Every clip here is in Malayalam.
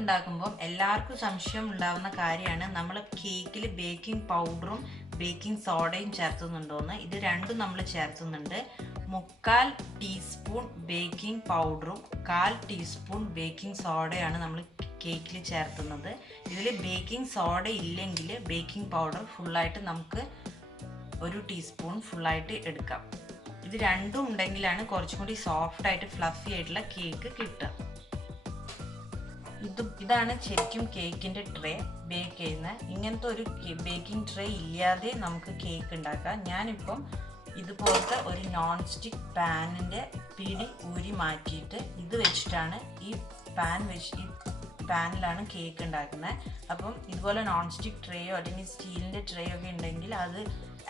ഉണ്ടാക്കുമ്പോൾ എല്ലാവർക്കും സംശയം ഉണ്ടാകുന്ന കാര്യമാണ് നമ്മൾ കേക്കിൽ ബേക്കിംഗ് പൗഡറും ബേക്കിംഗ് സോഡയും ചേർത്തുന്നുണ്ടോയെന്ന്. ഇത് രണ്ടും നമ്മൾ ചേർത്തുന്നുണ്ട്. 3/4 ടീസ്പൂൺ ബേക്കിംഗ് പൗഡറും 1/4 ടീസ്പൂൺ ബേക്കിംഗ് സോഡയാണ് നമ്മൾ കേക്കിൽ ചേർത്തുന്നത്. ഇതിൽ ബേക്കിംഗ് സോഡ ഇല്ലെങ്കിൽ ബേക്കിംഗ് പൗഡർ ഫുള്ളായിട്ട് നമുക്ക് 1 ടീസ്പൂൺ ഫുള്ളായിട്ട് എടുക്കാം. ഇത് രണ്ടും ഉണ്ടെങ്കിലാണ് കുറച്ചും കൂടി സോഫ്റ്റായിട്ട് ഫ്ലഫി ആയിട്ടുള്ള കേക്ക് കിട്ടുക. ഇതാണ് ശരിക്കും കേക്കിൻ്റെ ട്രേ ബേക്ക് ചെയ്യുന്ന. ഇങ്ങനത്തെ ഒരു ബേക്കിംഗ് ട്രേ ഇല്ലാതെ നമുക്ക് കേക്ക് ഉണ്ടാക്കാം. ഞാനിപ്പം ഇതുപോലത്തെ ഒരു നോൺ സ്റ്റിക്ക് പാനിൻ്റെ പിടി ഊരി മാറ്റിയിട്ട് ഇത് വെച്ചിട്ടാണ് ഈ പാനിലാണ് കേക്ക് ഉണ്ടാക്കുന്നത്. അപ്പം ഇതുപോലെ നോൺ സ്റ്റിക്ക് ട്രേയോ അല്ലെങ്കിൽ സ്റ്റീലിൻ്റെ ട്രേയോ ഒക്കെ ഉണ്ടെങ്കിൽ അത്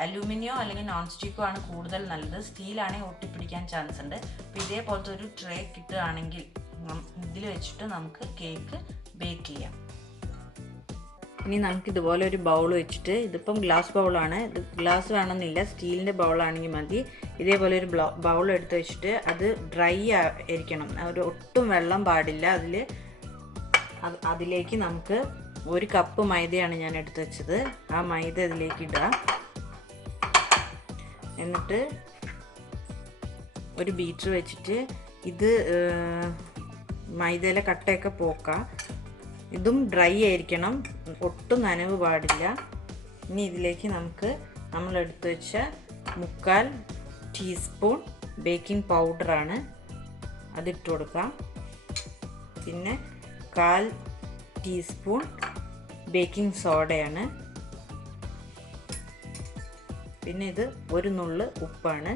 അലൂമിനിയോ അല്ലെങ്കിൽ നോൺ സ്റ്റിക്കോ ആണ് കൂടുതൽ നല്ലത്. സ്റ്റീലാണെങ്കിൽ ഒട്ടിപ്പിടിക്കാൻ ചാൻസ് ഉണ്ട്. അപ്പോൾ ഇതേപോലത്തെ ഒരു ട്രേ കിട്ടുകയാണെങ്കിൽ ഇതിൽ വെച്ചിട്ട് നമുക്ക് കേക്ക് ബേക്ക് ചെയ്യാം. ഇനി നമുക്ക് ഇതുപോലെ ഒരു ബൗൾ വെച്ചിട്ട്, ഇതിപ്പം ഗ്ലാസ് ബൗളാണ്, ഇത് ഗ്ലാസ് വേണമെന്നില്ല, സ്റ്റീലിൻ്റെ ബൗളാണെങ്കിൽ മതി. ഇതേപോലെ ഒരു ബൗൾ എടുത്ത് വെച്ചിട്ട് അത് ഡ്രൈ ആയിരിക്കണം, ഒരു ഒട്ടും വെള്ളം പാടില്ല. അതിലേക്ക് നമുക്ക് 1 കപ്പ് മൈദയാണ് ഞാൻ എടുത്ത് വെച്ചത്. ആ മൈദ ഇതിലേക്ക് ഇടുക. എന്നിട്ട് ഒരു ബീറ്റർ വെച്ചിട്ട് ഇത് മൈദയിലെ കട്ടയൊക്കെ പോക്കാം. ഇതും ഡ്രൈ ആയിരിക്കണം, ഒട്ടും നനവ് പാടില്ല. ഇനി ഇതിലേക്ക് നമുക്ക് നമ്മൾ എടുത്തു വെച്ച 3/4 ടീസ്പൂൺ ബേക്കിംഗ് പൗഡറാണ്, അതിട്ട് കൊടുക്കാം. പിന്നെ 1/4 ടീസ്പൂൺ ബേക്കിംഗ് സോഡയാണ്. പിന്നെ ഇത് 1 നുള്ള് ഉപ്പാണ്.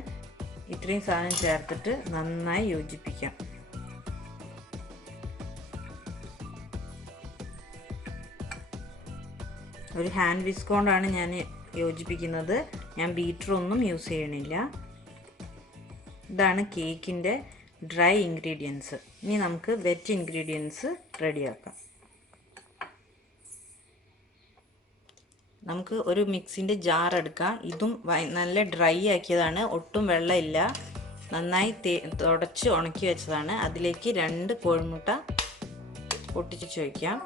ഇത്രയും സാധനം ചേർത്തിട്ട് നന്നായി യോജിപ്പിക്കാം. ഒരു ഹാൻഡ് വിസ്ക് കൊണ്ടാണ് ഞാൻ യോജിപ്പിക്കുന്നത്, ഞാൻ ബീറ്ററൊന്നും യൂസ് ചെയ്യണില്ല. ഇതാണ് കേക്കിൻ്റെ ഡ്രൈ ഇൻഗ്രീഡിയൻസ്. ഇനി നമുക്ക് വെറ്റ് ഇൻഗ്രീഡിയൻസ് റെഡിയാക്കാം. നമുക്ക് ഒരു മിക്സിൻ്റെ ജാർ എടുക്കാം. ഇതും നല്ല ഡ്രൈ ആക്കിയതാണ്, ഒട്ടും വെള്ളമില്ല, നന്നായി തുടച്ച് ഉണക്കി വെച്ചതാണ്. അതിലേക്ക് 2 കോഴിമുട്ട പൊട്ടിച്ച് വയ്ക്കാം.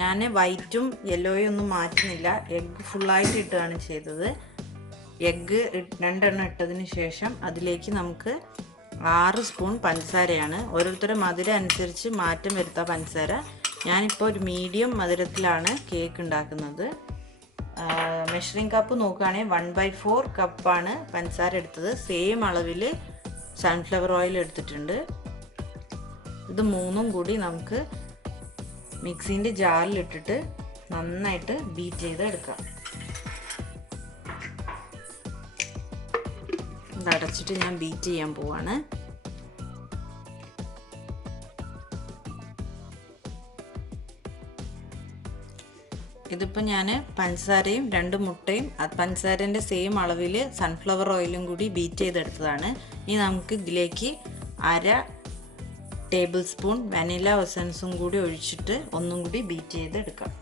ഞാൻ വൈറ്റും യെല്ലോയും ഒന്നും മാറ്റുന്നില്ല, എഗ്ഗ് ഫുള്ളായിട്ട് ഇട്ടാണ് ചെയ്തത്. എഗ്ഗ് 2 എണ്ണം ഇട്ടതിന് ശേഷം അതിലേക്ക് നമുക്ക് 6 സ്പൂൺ പഞ്ചസാരയാണ്. ഓരോരുത്തരുടെ മധുരം അനുസരിച്ച് മാറ്റം വരുത്താം പഞ്ചസാര. ഞാനിപ്പോൾ ഒരു മീഡിയം മധുരത്തിലാണ് കേക്ക് ഉണ്ടാക്കുന്നത്. മെഷറിംഗ് കപ്പ് നോക്കുകയാണെങ്കിൽ 1/4 കപ്പാണ് പഞ്ചസാര എടുത്തത്. സെയിം അളവിൽ സൺഫ്ലവർ ഓയിൽ എടുത്തിട്ടുണ്ട്. ഇത് 3ഉം കൂടി നമുക്ക് മിക്സിൻ്റെ ജാറിലിട്ടിട്ട് നന്നായിട്ട് ബീറ്റ് ചെയ്ത് എടുക്കാം. ഇത് അടച്ചിട്ട് ഞാൻ ബീറ്റ് ചെയ്യാൻ പോവാണ്. ഇതിപ്പോൾ ഞാൻ പഞ്ചസാരയും 2 മുട്ടയും പഞ്ചസാരേൻ്റെ സെയിം അളവിൽ സൺഫ്ലവർ ഓയിലും കൂടി ബീറ്റ് ചെയ്തെടുത്തതാണ്. ഇനി നമുക്ക് ഇതിലേക്ക് 1/2 ടേബിൾ സ്പൂൺ വാനില എസൻസും കൂടി ഒഴിച്ചിട്ട് ഒന്നും കൂടി ബീറ്റ് ചെയ്തെടുക്കാം.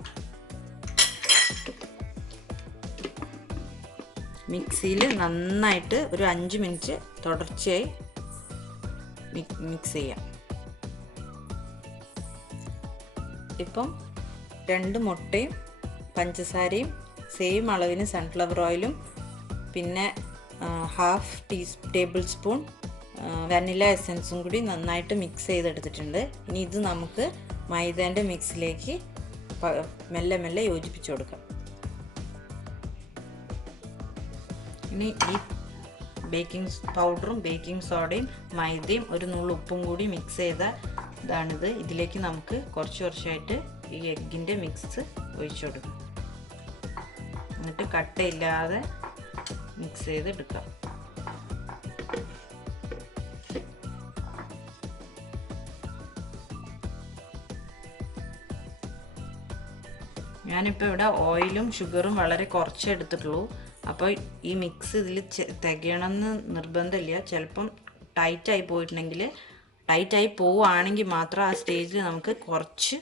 മിക്സിയിൽ നന്നായിട്ട് ഒരു 5 മിനിറ്റ് തുടർച്ചയായി മിക്സ് ചെയ്യാം. ഇപ്പം 2 മുട്ടയും പഞ്ചസാരയും സെയിം അളവിന് സൺഫ്ലവർ ഓയിലും പിന്നെ 1/2 ടേബിൾ സ്പൂൺ വാനില എസൻസും കൂടി നന്നായിട്ട് മിക്സ് ചെയ്തെടുത്തിട്ടുണ്ട്. ഇനി ഇത് നമുക്ക് മൈദേൻ്റെ മിക്സിലേക്ക് മെല്ലെ മെല്ലെ യോജിപ്പിച്ച് കൊടുക്കാം. ഇനി ഈ ബേക്കിംഗ് പൗഡറും ബേക്കിംഗ് സോഡയും മൈദയും 1 നുള്ള് ഉപ്പും കൂടി മിക്സ് ചെയ്ത ഇതാണിത്. ഇതിലേക്ക് നമുക്ക് കുറച്ചായിട്ട് ഈ എഗ്ഗിൻ്റെ മിക്സ് ഒഴിച്ചു കൊടുക്കാം. എന്നിട്ട് കട്ടയില്ലാതെ മിക്സ് ചെയ്തെടുക്കാം. ഞാനിപ്പോൾ ഇവിടെ ഓയിലും ഷുഗറും വളരെ കുറച്ചേ എടുത്തിട്ടുള്ളൂ. അപ്പോൾ ഈ മിക്സ് ഇതിൽ തികയണമെന്ന് നിർബന്ധമില്ല. ചിലപ്പം ടൈറ്റായി പോയിട്ടുണ്ടെങ്കിൽ, ടൈറ്റായി പോവുകയാണെങ്കിൽ മാത്രം ആ സ്റ്റേജിൽ നമുക്ക് കുറച്ച്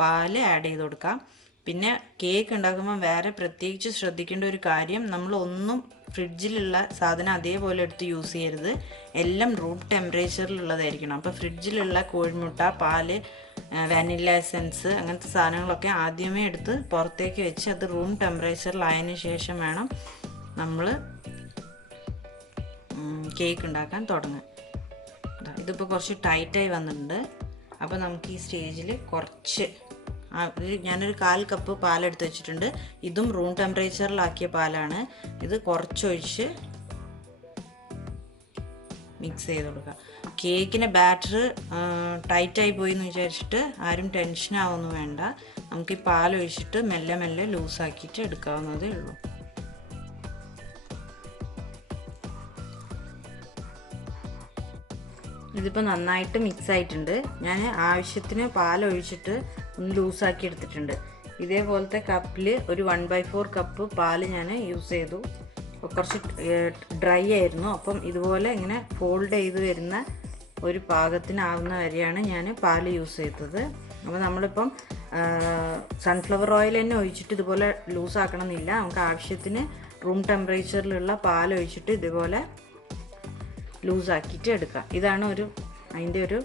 പാൽ ആഡ് ചെയ്ത് കൊടുക്കാം. പിന്നെ കേക്ക് ഉണ്ടാക്കുമ്പോൾ വേറെ പ്രത്യേകിച്ച് ശ്രദ്ധിക്കേണ്ട ഒരു കാര്യം, നമ്മളൊന്നും ഫ്രിഡ്ജിലുള്ള സാധനം അതേപോലെ എടുത്ത് യൂസ് ചെയ്യരുത്. എല്ലാം റൂം ടെമ്പറേച്ചറിലുള്ളതായിരിക്കണം. അപ്പോൾ ഫ്രിഡ്ജിലുള്ള കോഴിമുട്ട, പാല്, വാനില എസൻസ് അങ്ങനത്തെ സാധനങ്ങളൊക്കെ ആദ്യമേ എടുത്ത് പുറത്തേക്ക് വെച്ച് അത് റൂം ടെമ്പറേച്ചറിലായതിനു ശേഷം വേണം നമ്മൾ കേക്ക് ഉണ്ടാക്കാൻ തുടങ്ങാൻ. ഇതിപ്പോൾ കുറച്ച് ടൈറ്റായി വന്നിട്ടുണ്ട്. അപ്പോൾ നമുക്ക് ഈ സ്റ്റേജിൽ കുറച്ച് ഞാനൊരു 1/4 കപ്പ് പാലെടുത്ത് വെച്ചിട്ടുണ്ട്. ഇതും റൂം ടെമ്പറേച്ചറിലാക്കിയ പാലാണ്. ഇത് കുറച്ചൊഴിച്ച് മിക്സ് ചെയ്ത് കൊടുക്കുക. കേക്കിൻ്റെ ബാറ്റർ ടൈറ്റായി പോയി എന്ന് വിചാരിച്ചിട്ട് ആരും ടെൻഷനാവൊന്നും വേണ്ട. നമുക്ക് ഈ പാലൊഴിച്ചിട്ട് മെല്ലെ മെല്ലെ ലൂസാക്കിയിട്ട് എടുക്കാവുന്നതേ ഉള്ളൂ. ഇതിപ്പോൾ നന്നായിട്ട് മിക്സ് ആയിട്ടുണ്ട്. ഞാൻ ആവശ്യത്തിന് പാലൊഴിച്ചിട്ട് ഒന്ന് ലൂസാക്കി എടുത്തിട്ടുണ്ട്. ഇതേപോലത്തെ കപ്പിൽ ഒരു 1/4 കപ്പ് പാല് ഞാൻ യൂസ് ചെയ്തു. കുറച്ച് ഡ്രൈ ആയിരുന്നു. അപ്പം ഇതുപോലെ ഇങ്ങനെ ഫോൾഡ് ചെയ്ത് വരുന്ന ഒരു പാകത്തിനാവുന്ന വരെയാണ് ഞാൻ പാല് യൂസ് ചെയ്തത്. അപ്പോൾ നമ്മളിപ്പം സൺഫ്ലവർ ഓയിൽ തന്നെ ഒഴിച്ചിട്ട് ഇതുപോലെ ലൂസാക്കണം എന്നില്ല. നമുക്ക് ആവശ്യത്തിന് റൂം ടെമ്പറേച്ചറിലുള്ള പാലൊഴിച്ചിട്ട് ഇതുപോലെ ലൂസാക്കിയിട്ട് എടുക്കാം. ഇതാണ് അതിൻ്റെ ഒരു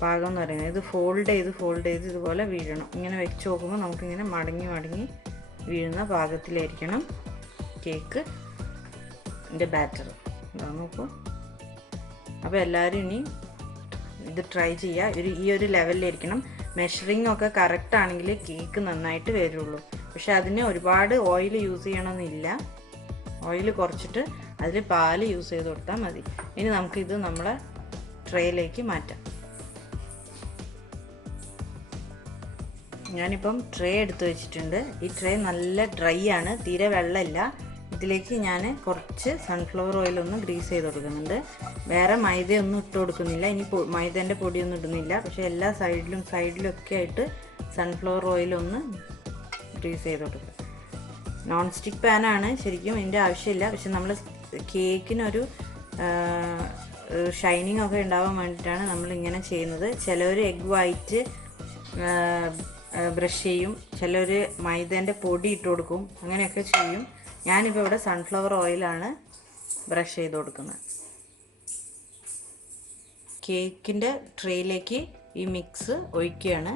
പാകം എന്ന് പറയുന്നത്. ഇത് ഫോൾഡ് ചെയ്ത് ഇതുപോലെ വീഴണം. ഇങ്ങനെ വെച്ച് നോക്കുമ്പോൾ നമുക്കിങ്ങനെ മടങ്ങി വീഴുന്ന പാകത്തിലായിരിക്കണം കേക്ക് ഇതിൻ്റെ ബാറ്റർ. ഇതാ നോക്കൂ. അപ്പോൾ എല്ലാവരും ഇനി ഇത് ട്രൈ ചെയ്യുക. ഈ ഒരു ലെവലിലായിരിക്കണം. മെഷറിംഗ് ഒക്കെ കറക്റ്റ് ആണെങ്കിൽ കേക്ക് നന്നായിട്ട് വരുള്ളൂ. പക്ഷെ അതിന് ഒരുപാട് ഓയിൽ യൂസ് ചെയ്യണമെന്നില്ല. ഓയിൽ കുറച്ചിട്ട് അതിൽ പാല് യൂസ് ചെയ്ത് കൊടുത്താൽ മതി. ഇനി നമുക്കിത് നമ്മളെ ട്രേയിലേക്ക് മാറ്റാം. ഞാനിപ്പം ട്രേ എടുത്ത് വെച്ചിട്ടുണ്ട്. ഈ ട്രേ നല്ല ഡ്രൈ ആണ്, തീരെ വെള്ളമില്ല. ഇതിലേക്ക് ഞാൻ കുറച്ച് സൺഫ്ലവർ ഓയിലൊന്ന് ഗ്രീസ് ചെയ്ത് കൊടുക്കുന്നുണ്ട്. വേറെ മൈദയൊന്നും ഇട്ട് കൊടുക്കുന്നില്ല. ഇനി മൈദേൻ്റെ പൊടിയൊന്നും ഇടുന്നില്ല. പക്ഷേ എല്ലാ സൈഡിലൊക്കെ ആയിട്ട് സൺഫ്ലവർ ഓയിലൊന്ന് ഗ്രീസ് ചെയ്ത് കൊടുക്കുക. നോൺ സ്റ്റിക്ക് പാനാണ് ശരിക്കും, ഇതിൻ്റെ ആവശ്യമില്ല. പക്ഷെ നമ്മൾ കേക്കിനൊരു ഷൈനിങ് ഒക്കെ ഉണ്ടാവാൻ വേണ്ടിയിട്ടാണ് നമ്മളിങ്ങനെ ചെയ്യുന്നത്. ചിലർ എഗ് വൈറ്റ് ബ്രഷ് ചെയ്യും, ചിലർ മൈദേൻ്റെ പൊടി ഇട്ട് കൊടുക്കും, അങ്ങനെയൊക്കെ ചെയ്യും. ഞാനിപ്പോൾ ഇവിടെ സൺഫ്ലവർ ഓയിലാണ് ബ്രഷ് ചെയ്ത് കൊടുക്കുന്നത്. കേക്കിൻ്റെ ട്രേയിലേക്ക് ഈ മിക്സ് ഒഴിക്കുകയാണ്.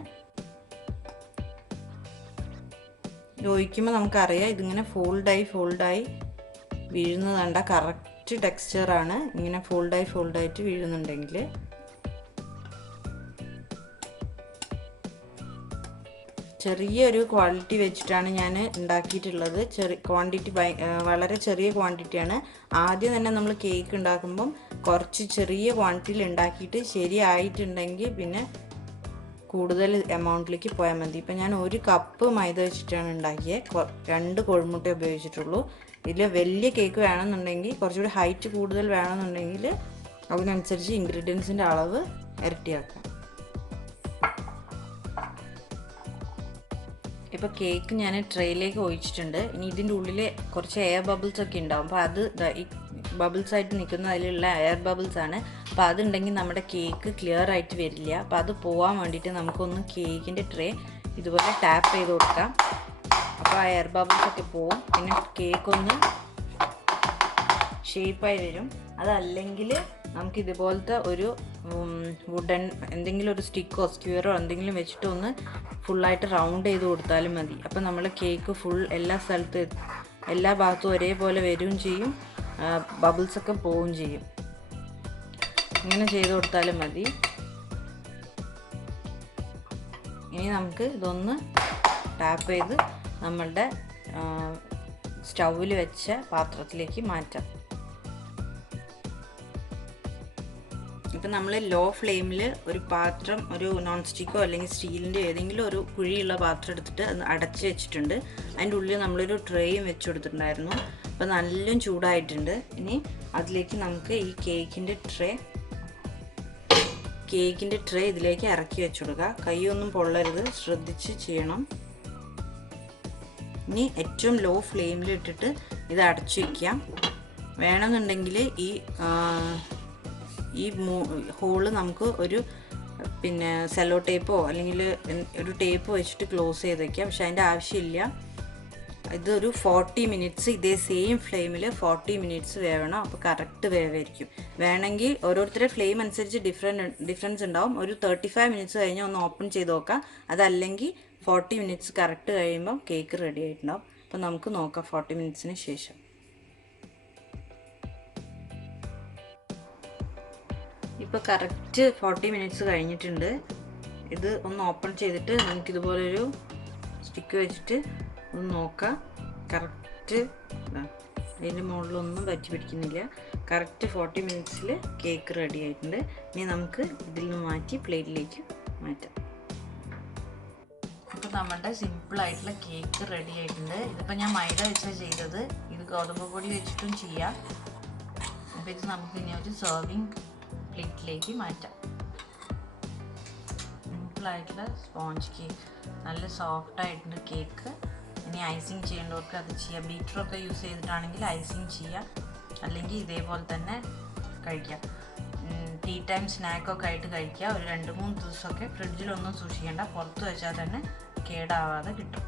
ഇത് ഒഴിക്കുമ്പോൾ നമുക്കറിയാം ഇതിങ്ങനെ ഫോൾഡായി വീഴുന്നത് കണ്ട കറക്റ്റ് ടെക്സ്ചറാണ്. ഇങ്ങനെ ഫോൾഡായിട്ട് വീഴുന്നുണ്ടെങ്കിൽ ചെറിയൊരു ക്വാളിറ്റി വെച്ചിട്ടാണ് ഞാൻ ഉണ്ടാക്കിയിട്ടുള്ളത്. വളരെ ചെറിയ ക്വാണ്ടിറ്റിയാണ്. ആദ്യം തന്നെ നമ്മൾ കേക്ക് ഉണ്ടാക്കുമ്പം കുറച്ച് ചെറിയ ക്വാണ്ടിറ്റിയിൽ ഉണ്ടാക്കിയിട്ട് ശരിയായിട്ടുണ്ടെങ്കിൽ പിന്നെ കൂടുതൽ എമൗണ്ടിലേക്ക് പോയാൽ മതി. ഇപ്പം ഞാൻ 1 കപ്പ് മൈദ വെച്ചിട്ടാണ് ഉണ്ടാക്കിയത്. 2 കോഴിമുട്ട ഉപയോഗിച്ചിട്ടുള്ളൂ. ഇതിൽ വലിയ കേക്ക് വേണമെന്നുണ്ടെങ്കിൽ, കുറച്ചുകൂടി ഹൈറ്റ് കൂടുതൽ വേണമെന്നുണ്ടെങ്കിൽ അതിനനുസരിച്ച് ഇൻഗ്രീഡിയൻസിൻ്റെ അളവ് ഇരട്ടിയാക്കാം. ഇപ്പോൾ കേക്ക് ഞാൻ ട്രേയിലേക്ക് ഒഴിച്ചിട്ടുണ്ട്. ഇനി ഇതിൻ്റെ ഉള്ളിൽ കുറച്ച് എയർ ബബിൾസ് ഒക്കെ ഉണ്ടാവും. അപ്പോൾ അത് ഈ ബബിൾസ് ആയിട്ട് നിൽക്കുന്ന അതിലുള്ള എയർ ബബിൾസ് ആണ്. അപ്പോൾ അതുണ്ടെങ്കിൽ നമ്മുടെ കേക്ക് ക്ലിയർ ആയിട്ട് വരില്ല. അപ്പോൾ അത് പോകാൻ വേണ്ടിയിട്ട് നമുക്കൊന്ന് കേക്കിൻ്റെ ട്രേ ഇതുപോലെ ടാപ്പ് ചെയ്ത് കൊടുക്കാം. അപ്പോൾ ആ എയർ ബബിൾസ് ഒക്കെ പോവും. പിന്നെ കേക്കൊന്ന് ഷേപ്പായി വരും. അതല്ലെങ്കിൽ നമുക്ക് ഇതുപോലത്തെ ഒരു വുഡൻ എന്തെങ്കിലും ഒരു സ്റ്റിക്കോ സ്ക്വയറോ എന്തെങ്കിലും വെച്ചിട്ട് ഒന്ന് ഫുള്ളായിട്ട് റൗണ്ട് ചെയ്ത് കൊടുത്താലും മതി. അപ്പോൾ നമ്മൾ കേക്ക് എല്ലാ ഭാഗത്തും ഒരേപോലെ വരികയും ചെയ്യും, ബബിൾസൊക്കെ പോവുകയും ചെയ്യും. ഇങ്ങനെ ചെയ്ത് കൊടുത്താലും മതി. ഇനി നമുക്ക് ഇതൊന്ന് ടാപ്പ് ചെയ്ത് നമ്മളുടെ സ്റ്റൗവിൽ വെച്ച പാത്രത്തിലേക്ക് മാറ്റാം. ഇപ്പം നമ്മൾ ലോ ഫ്ലെയിമിൽ ഒരു പാത്രം, ഒരു നോൺ സ്റ്റിക്കോ അല്ലെങ്കിൽ സ്റ്റീലിൻ്റെ ഏതെങ്കിലും ഒരു കുഴിയുള്ള പാത്രം എടുത്തിട്ട് അത് അടച്ച് വെച്ചിട്ടുണ്ട്. അതിൻ്റെ ഉള്ളിൽ നമ്മളൊരു ട്രേയും വെച്ച് കൊടുത്തിട്ടുണ്ടായിരുന്നു. അപ്പോൾ നല്ല ചൂടായിട്ടുണ്ട്. ഇനി അതിലേക്ക് നമുക്ക് ഈ കേക്കിൻ്റെ ട്രേ ഇതിലേക്ക് ഇറക്കി വെച്ച് കൊടുക്കുക. കൈയൊന്നും പൊള്ളരുത്, ശ്രദ്ധിച്ച് ചെയ്യണം. ഇനി ഏറ്റവും ലോ ഫ്ലെയിമിൽ ഇട്ടിട്ട് ഇത് അടച്ചു വയ്ക്കാം. വേണമെന്നുണ്ടെങ്കിൽ ഈ ഹോള് നമുക്ക് ഒരു പിന്നെ സെല്ലോ ടേപ്പോ അല്ലെങ്കിൽ ഒരു ടേപ്പ് വെച്ചിട്ട് ക്ലോസ് ചെയ്ത് വയ്ക്കുക. പക്ഷെ അതിൻ്റെ ആവശ്യമില്ല. ഇതൊരു 40 മിനിറ്റ്സ് ഇതേ സെയിം ഫ്ലെയിമിൽ 40 മിനിറ്റ്സ് വേവണം. അപ്പോൾ കറക്റ്റ് വേവായിരിക്കും. വേണമെങ്കിൽ ഓരോരുത്തരുടെ ഫ്ലെയിം അനുസരിച്ച് ഡിഫറൻസ് ഉണ്ടാവും. ഒരു 35 മിനിറ്റ്സ് കഴിഞ്ഞാൽ ഒന്ന് ഓപ്പൺ ചെയ്ത് നോക്കാം. അതല്ലെങ്കിൽ 40 മിനിറ്റ്സ് കറക്റ്റ് കഴിയുമ്പം കേക്ക് റെഡി ആയിട്ടുണ്ടാവും. അപ്പോൾ നമുക്ക് നോക്കാം 40 മിനിറ്റ്സിന് ശേഷം. ഇപ്പോൾ കറക്റ്റ് 40 മിനിറ്റ്സ് കഴിഞ്ഞിട്ടുണ്ട്. ഇത് ഒന്ന് ഓപ്പൺ ചെയ്തിട്ട് നമുക്കിതുപോലൊരു സ്റ്റിക്ക് വെച്ചിട്ട് ഒന്ന് നോക്കാം. കറക്റ്റ് അതിൻ്റെ മുകളിലൊന്നും പറ്റി പിടിക്കുന്നില്ല. കറക്റ്റ് 40 മിനിറ്റ്സിൽ കേക്ക് റെഡി ആയിട്ടുണ്ട്. ഇനി നമുക്ക് ഇതിൽ നിന്ന് മാറ്റി പ്ലേറ്റിലേക്ക് മാറ്റാം. അപ്പോൾ നമ്മുടെ സിമ്പിളായിട്ടുള്ള കേക്ക് റെഡി ആയിട്ടുണ്ട്. ഇതിപ്പോൾ ഞാൻ മൈദ വെച്ചാണ് ചെയ്തത്. ഇത് ഗോതമ്പ് പൊടി വെച്ചിട്ടും ചെയ്യാം. അപ്പോൾ ഇത് നമുക്ക് ഇനി ഒരു സെർവിങ് പ്ലേറ്റിലേക്ക് മാറ്റാം. സിമ്പിളായിട്ടുള്ള സ്പോഞ്ച് കേക്ക്, നല്ല സോഫ്റ്റ് ആയിട്ടുണ്ട് കേക്ക്. ഇനി ഐസിങ് ചെയ്യേണ്ടവർക്ക് അത് ചെയ്യാം. ബീറ്ററൊക്കെ യൂസ് ചെയ്തിട്ടാണെങ്കിൽ ഐസിങ് ചെയ്യാം, അല്ലെങ്കിൽ ഇതേപോലെ തന്നെ കഴിക്കാം. ടീ ടൈം സ്നാക്കൊക്കെ ആയിട്ട് കഴിക്കുക. ഒരു 2-3 ദിവസമൊക്കെ ഫ്രിഡ്ജിലൊന്നും സൂക്ഷിക്കേണ്ട, പുറത്ത് വെച്ചാൽ തന്നെ കേടാവാതെ കിട്ടും.